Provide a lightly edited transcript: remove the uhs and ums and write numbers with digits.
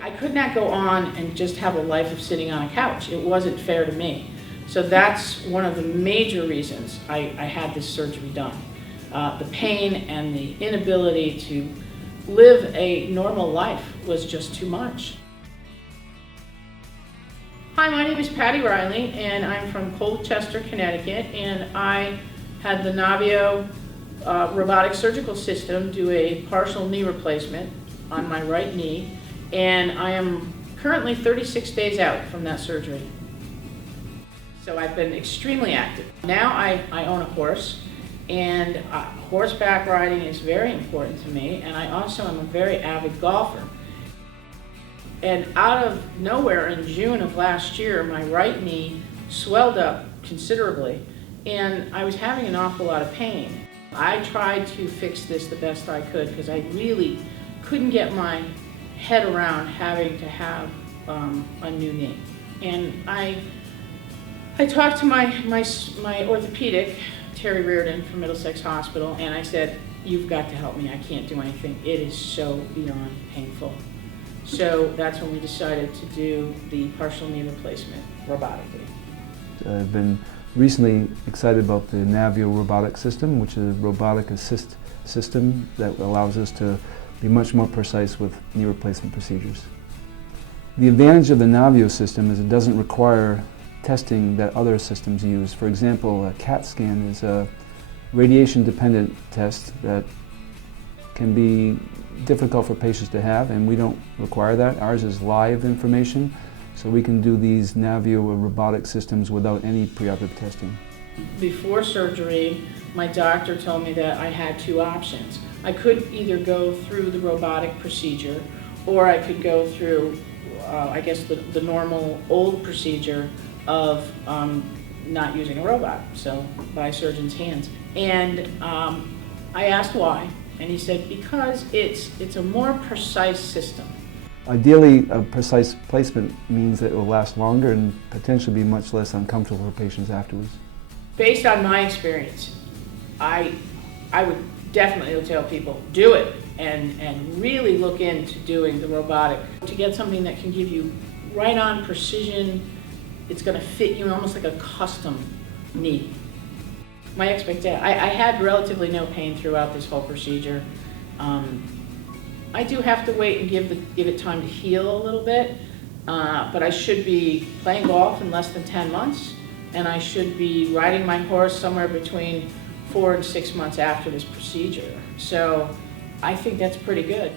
I could not go on and just have a life of sitting on a couch. It wasn't fair to me. So that's one of the major reasons I had this surgery done. The pain and the inability to live a normal life was just too much. Hi, my name is Patty Reilly, and I'm from Colchester, Connecticut, and I had the NAVIO Robotic Surgical System do a partial knee replacement on my right knee, and I am currently 36 days out from that surgery. So I've been extremely active. Now I own a horse, and horseback riding is very important to me, and I also am a very avid golfer. And out of nowhere in June of last year, my right knee swelled up considerably, and I was having an awful lot of pain. I tried to fix this the best I could because I really couldn't get my head around having to have a new knee. And I talked to my orthopedic, Terry Reardon from Middlesex Hospital, and I said, "You've got to help me. I can't do anything. It is so beyond painful." So that's when we decided to do the partial knee replacement robotically. I've been recently excited about the NAVIO Robotic System, which is a robotic assist system that allows us to be much more precise with knee replacement procedures. The advantage of the NAVIO system is it doesn't require testing that other systems use. For example, a CAT scan is a radiation-dependent test that can be difficult for patients to have, and we don't require that. Ours is live information, so we can do these NAVIO robotic systems without any preoperative testing. Before surgery, my doctor told me that I had two options. I could either go through the robotic procedure, or I could go through, I guess, the normal old procedure of not using a robot, so by a surgeon's hands. And I asked why, and he said because it's a more precise system. Ideally, a precise placement means that it will last longer and potentially be much less uncomfortable for patients afterwards. Based on my experience, I would definitely tell people, do it and really look into doing the robotic to get something that can give you right on precision. It's going to fit you almost like a custom knee. My expectation, I had relatively no pain throughout this whole procedure. I do have to wait and give it time to heal a little bit, but I should be playing golf in less than 10 months, and I should be riding my horse somewhere between 4 and 6 months after this procedure. So I think that's pretty good.